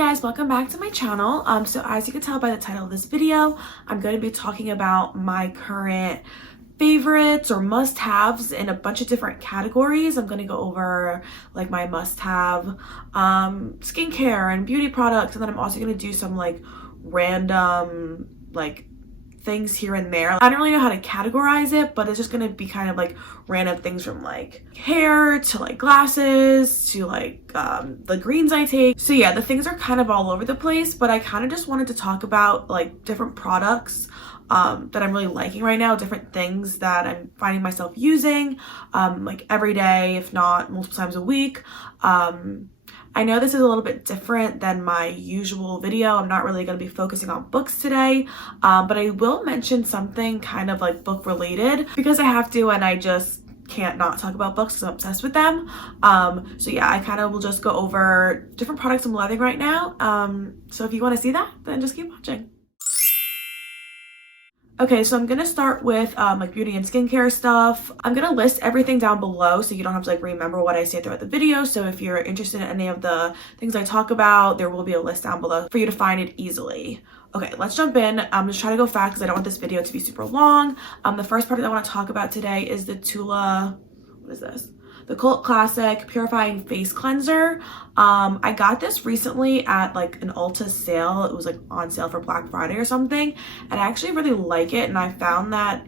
guys, welcome back to my channel. So as you can tell by the title of this video, I'm going to be talking about my current favorites or must-haves in a bunch of different categories. I'm going to go over like my must-have skincare and beauty products, and then I'm also going to do some like random like things here and there. I don't really know how to categorize it, but it's just gonna be kind of like random things from like hair to like glasses to like the greens I take. So yeah, the things are kind of all over the place, but I kind of just wanted to talk about like different products that I'm really liking right now, different things that I'm finding myself using like every day, if not multiple times a week. I know this is a little bit different than my usual video. I'm not really going to be focusing on books today, but I will mention something kind of like book related because I have to, and I just can't not talk about books because I'm obsessed with them. So yeah, I kind of will just go over different products I'm loving right now. So if you want to see that, then just keep watching. Okay, so I'm gonna start with like beauty and skincare stuff. I'm gonna list everything down below so you don't have to like remember what I say throughout the video. So if you're interested in any of the things I talk about, there will be a list down below for you to find it easily. Okay, let's jump in. I'm just trying to go fast because I don't want this video to be super long. The first product I want to talk about today is the Tula, what is this? The Cult Classic Purifying Face Cleanser. I got this recently at like an Ulta sale. It was like on sale for Black Friday or something, and I actually really like it, and I found that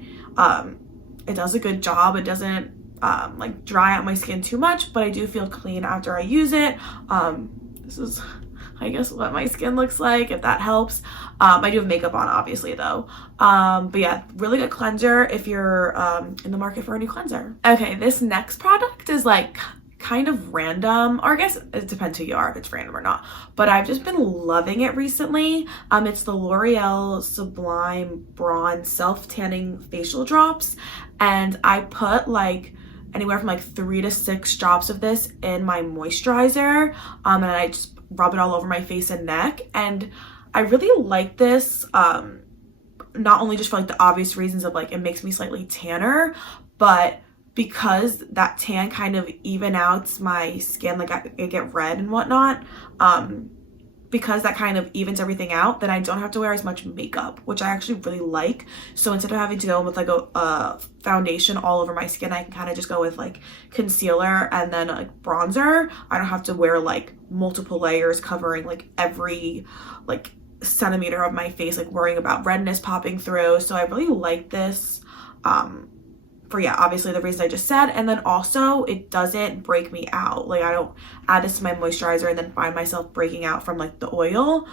it does a good job. It doesn't like dry out my skin too much, but I do feel clean after I use it. This is, I guess, what my skin looks like, if that helps. I do have makeup on, obviously, though. But yeah, really good cleanser if you're in the market for a new cleanser. Okay, this next product is like kind of random, or I guess it depends who you are if it's random or not, but I've just been loving it recently. It's the L'Oreal Sublime Bronze Self-Tanning Facial Drops, and I put like anywhere from like 3 to 6 drops of this in my moisturizer, and I just rub it all over my face and neck, and I really like this, not only just for like the obvious reasons of like it makes me slightly tanner, but because that tan kind of even outs my skin, like I get red and whatnot, because that kind of evens everything out, then I don't have to wear as much makeup, which I actually really like. So instead of having to go with like a foundation all over my skin, I can kind of just go with like concealer and then like bronzer. I don't have to wear like multiple layers covering like every like centimeter of my face, like worrying about redness popping through. So I really like this for, yeah, obviously the reasons I just said, and then also it doesn't break me out. Like I don't add this to my moisturizer and then find myself breaking out from like the oil.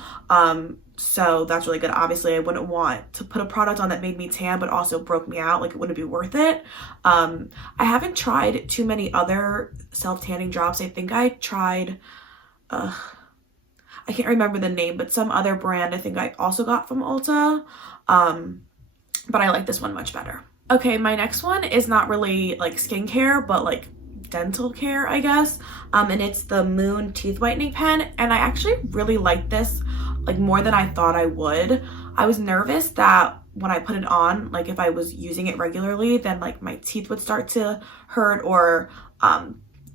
So that's really good. Obviously I wouldn't want to put a product on that made me tan but also broke me out. Like it wouldn't be worth it. I haven't tried too many other self-tanning drops. I think I tried I can't remember the name, but some other brand I think I also got from Ulta, but I like this one much better. Okay, my next one is not really like skincare, but like dental care, I guess. And it's the Moon Teeth Whitening Pen. And I actually really like this, like more than I thought I would. I was nervous that when I put it on, like if I was using it regularly, then like my teeth would start to hurt or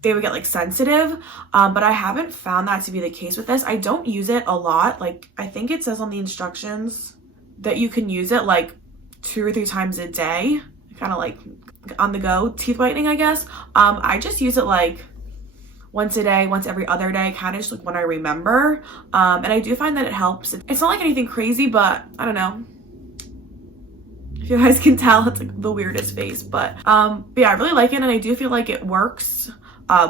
they would get like sensitive. But I haven't found that to be the case with this. I don't use it a lot. Like I think it says on the instructions that you can use it like 2 or 3 times a day, kind of like on the go teeth whitening, I guess. I just use it like once a day, once every other day, kind of just like when I remember. And I do find that it helps. It's not like anything crazy, but I don't know if you guys can tell, it's like the weirdest face, but yeah, I really like it, and I do feel like it works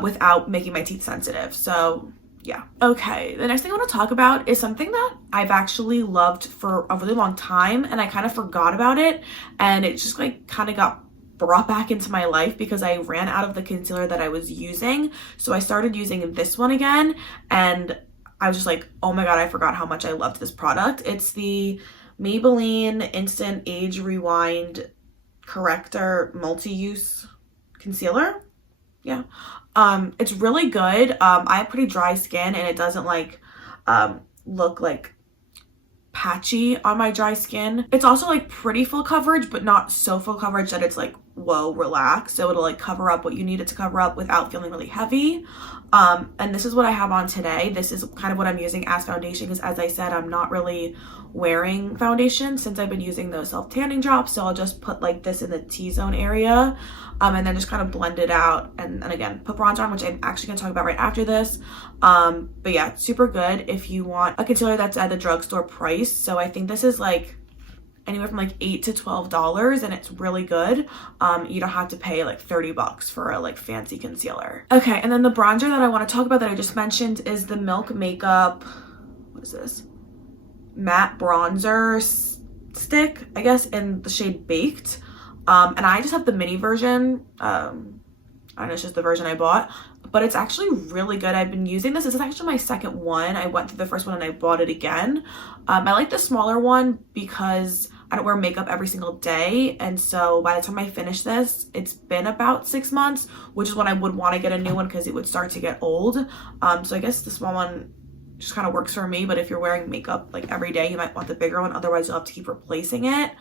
without making my teeth sensitive. So yeah. Okay, the next thing I want to talk about is something that I've actually loved for a really long time, and I kind of forgot about it, and it just like kind of got brought back into my life because I ran out of the concealer that I was using. So I started using this one again, and I was just like, oh my god, I forgot how much I loved this product. It's the Maybelline Instant Age Rewind Corrector Multi-Use Concealer. Yeah. It's really good. I have pretty dry skin, and it doesn't like look like patchy on my dry skin. It's also like pretty full coverage, but not so full coverage that it's like whoa, relax. So it'll like cover up what you need it to cover up without feeling really heavy. And this is what I have on today. This is kind of what I'm using as foundation because, as I said, I'm not really wearing foundation since I've been using those self-tanning drops. So I'll just put like this in the T-zone area, and then just kind of blend it out. And again, put bronzer on, which I'm actually going to talk about right after this. But yeah, super good if you want a concealer that's at the drugstore price. So I think this is like anywhere from like $8 to $12, and it's really good. You don't have to pay like $30 for a like fancy concealer. Okay, and then the bronzer that I want to talk about that I just mentioned is the Milk Makeup, what is this? Matte bronzer stick, I guess, in the shade Baked. And I just have the mini version. I don't know, it's just the version I bought, but it's actually really good. I've been using this. This is actually my second one. I went through the first one and I bought it again. I like the smaller one because I don't wear makeup every single day, and so by the time I finish this, it's been about 6 months, which is when I would want to get a new one because it would start to get old. So I guess the small one just kind of works for me, but if you're wearing makeup like every day, you might want the bigger one, otherwise you'll have to keep replacing it.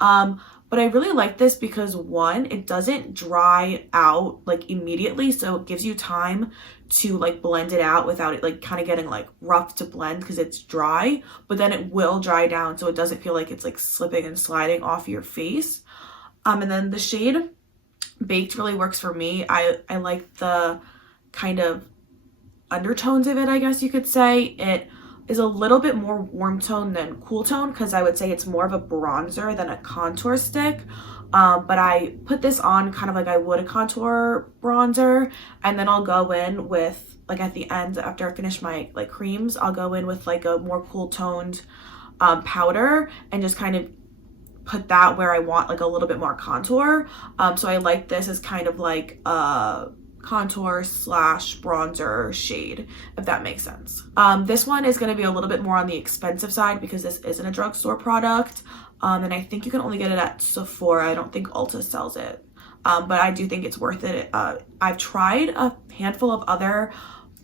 But I really like this because, one, it doesn't dry out like immediately, so it gives you time to like blend it out without it like kind of getting like rough to blend because it's dry, but then it will dry down so it doesn't feel like it's like slipping and sliding off your face. And then the shade Baked really works for me. I like the kind of undertones of it, I guess you could say. It is a little bit more warm tone than cool tone because I would say it's more of a bronzer than a contour stick. But I put this on kind of like I would a contour bronzer, and then I'll go in with like at the end after I finish my like creams, I'll go in with like a more cool toned powder and just kind of put that where I want like a little bit more contour. So I like this as kind of like a contour slash bronzer shade, if that makes sense. This one is going to be a little bit more on the expensive side because this isn't a drugstore product, and I think you can only get it at Sephora. I don't think Ulta sells it, but I do think it's worth it. I've tried a handful of other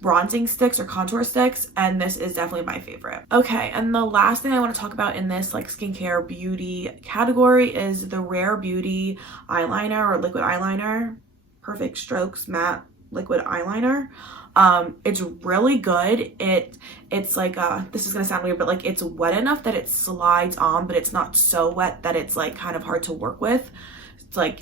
bronzing sticks or contour sticks, and this is definitely my favorite. Okay, and the last thing I want to talk about in this like skincare beauty category is the Rare Beauty eyeliner or liquid eyeliner. Perfect Strokes matte liquid eyeliner. It's really good. It's like this is gonna sound weird, but like it's wet enough that it slides on, but it's not so wet that it's like kind of hard to work with. It's like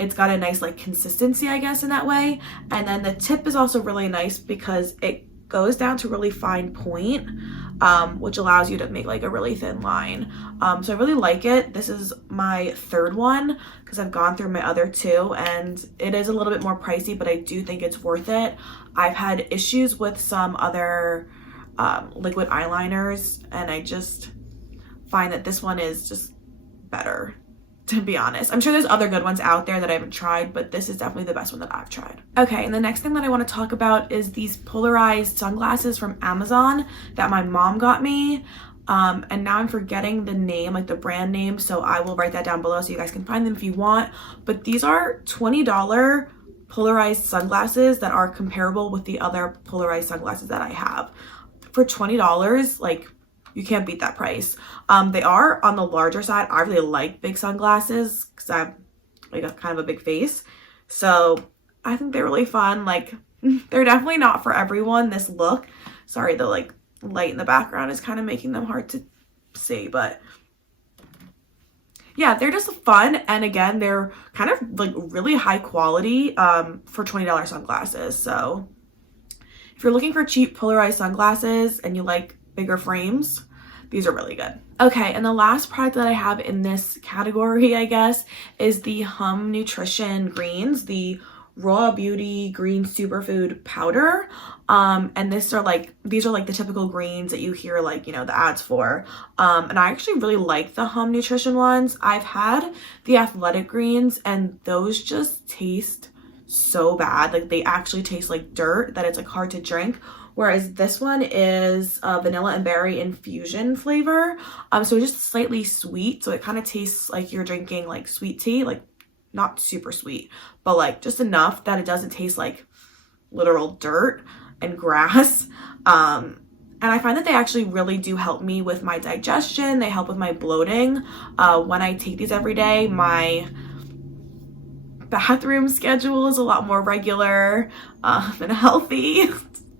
it's got a nice like consistency, I guess, in that way. And then the tip is also really nice because it goes down to a really fine point, which allows you to make like a really thin line. So I really like it. This is my third one because I've gone through my other two, and it is a little bit more pricey, but I do think it's worth it. I've had issues with some other liquid eyeliners, and I just find that this one is just better, to be honest. I'm sure there's other good ones out there that I haven't tried, but this is definitely the best one that I've tried. Okay, and the next thing that I want to talk about is these Polarized sunglasses from Amazon that my mom got me. And now I'm forgetting the name, like the brand name, so I will write that down below so you guys can find them if you want. But these are $20 polarized sunglasses that are comparable with the other polarized sunglasses that I have. For $20, like, you can't beat that price. They are on the larger side. I really like big sunglasses because I have like a kind of a big face. So I think they're really fun. Like, they're definitely not for everyone, this look. Sorry, the like light in the background is kind of making them hard to see, but yeah, they're just fun. And again, they're kind of like really high quality for $20 sunglasses. So if you're looking for cheap polarized sunglasses and you like bigger frames, these are really good. Okay, and the last product that I have in this category, I guess, is the Hum Nutrition Greens, the Raw Beauty Green Superfood Powder. And these are like the typical greens that you hear like, you know, the ads for. And I actually really like the Hum Nutrition ones. I've had the Athletic Greens, and those just taste so bad. Like, they actually taste like dirt that it's like hard to drink. Whereas this one is vanilla and berry infusion flavor. So it's just slightly sweet. So it kind of tastes like you're drinking like sweet tea, like not super sweet, but like just enough that it doesn't taste like literal dirt and grass. And I find that they actually really do help me with my digestion. They help with my bloating. When I take these every day, my bathroom schedule is a lot more regular and healthy.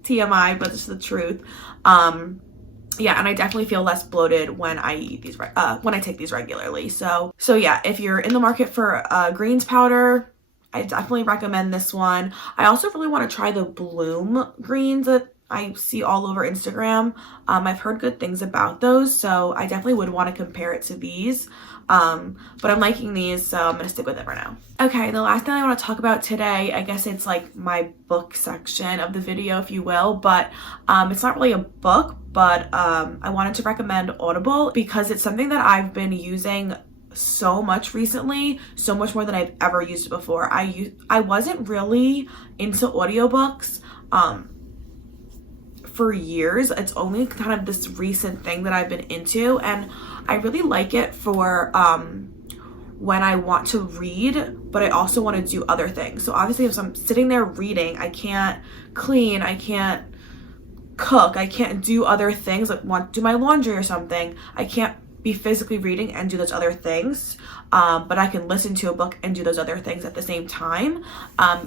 TMI, but it's the truth. Yeah, and I definitely feel less bloated when I eat these when I take these regularly. So yeah, if you're in the market for greens powder, I definitely recommend this one. I also really want to try the Bloom greens that I see all over Instagram. I've heard good things about those, so I definitely would want to compare it to these. But I'm liking these, so I'm gonna stick with it for now. Okay, the last thing I want to talk about today, I guess it's like my book section of the video, if you will, but it's not really a book, but I wanted to recommend Audible because it's something that I've been using so much recently, so much more than I've ever used it before. I wasn't really into audiobooks for years. It's only kind of this recent thing that I've been into, and I really like it for when I want to read, but I also want to do other things. So obviously if I'm sitting there reading, I can't clean, I can't cook, I can't do other things, like want to do my laundry or something. I can't be physically reading and do those other things, but I can listen to a book and do those other things at the same time.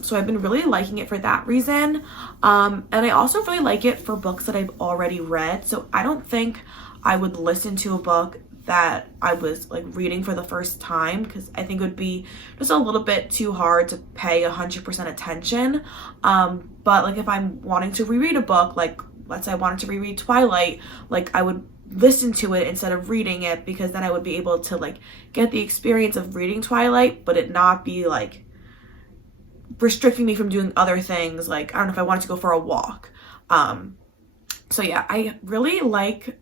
So I've been really liking it for that reason, and I also really like it for books that I've already read. So I don't think I would listen to a book that I was like reading for the first time, because I think it would be just a little bit too hard to pay 100% attention. But like if I'm wanting to reread a book, like let's say I wanted to reread Twilight, like I would listen to it instead of reading it, because then I would be able to like get the experience of reading Twilight, but it not be like restricting me from doing other things. Like I don't know, if I wanted to go for a walk. So yeah, I really like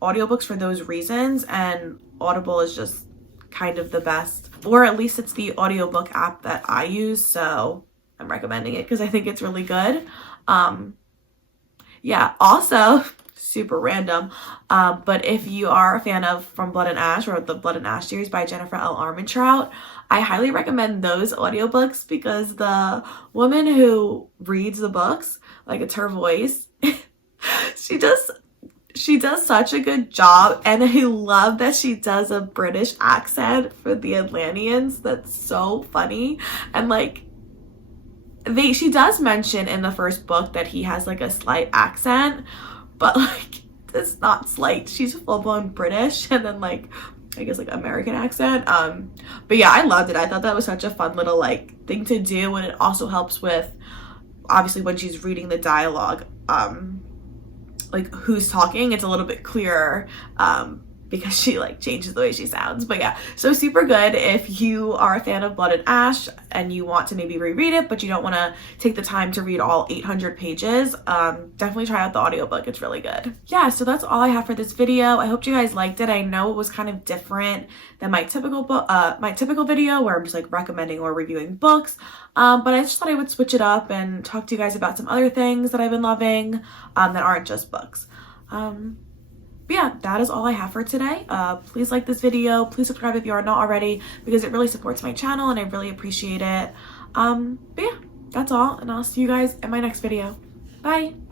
audiobooks for those reasons, and Audible is just kind of the best, or at least it's the audiobook app that I use, so I'm recommending it because I think it's really good. Yeah, also super random, but if you are a fan of From Blood and Ash, or the Blood and Ash series by Jennifer L. Armentrout, I highly recommend those audiobooks because the woman who reads the books, like it's her voice, she does such a good job, and I love that she does a British accent for the Atlanteans. That's so funny. And like she does mention in the first book that he has like a slight accent, but like it's not slight, she's full-blown British, and then like I guess like American accent. But yeah, I loved it. I thought that was such a fun little like thing to do, and it also helps with obviously when she's reading the dialogue, like who's talking, it's a little bit clearer because she like changes the way she sounds. But yeah, so super good if you are a fan of Blood and Ash and you want to maybe reread it, but you don't want to take the time to read all 800 pages. Definitely try out the audiobook. It's really good. Yeah, so that's all I have for this video. I hope you guys liked it. I know it was kind of different than my typical video where I'm just like recommending or reviewing books. But I just thought I would switch it up and talk to you guys about some other things that I've been loving that aren't just books. But yeah, that is all I have for today. Please like this video. Please subscribe if you are not already, because it really supports my channel and I really appreciate it. But yeah, that's all, and I'll see you guys in my next video. Bye.